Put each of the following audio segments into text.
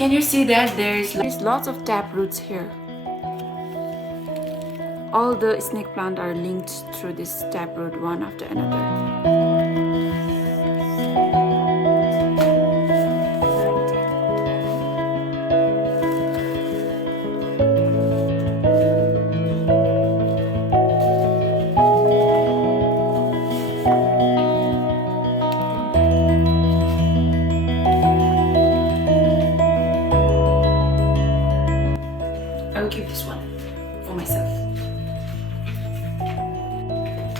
Can you see that there's lots of tap roots here? All the snake plant are linked through this tap root one after another. I will keep this one for myself.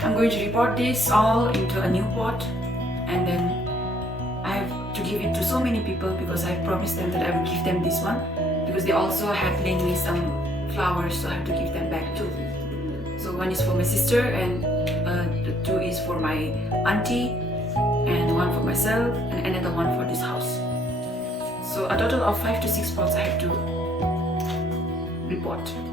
I'm going to repot this all into a new pot, and then I have to give it to so many people because I promised them that I would give them this one because they also had lent me some flowers, so I have to give them back too. So one is for my sister, and the two is for my auntie, and one for myself, and another one for this house. So a total of 5 to 6 pots I have to repot.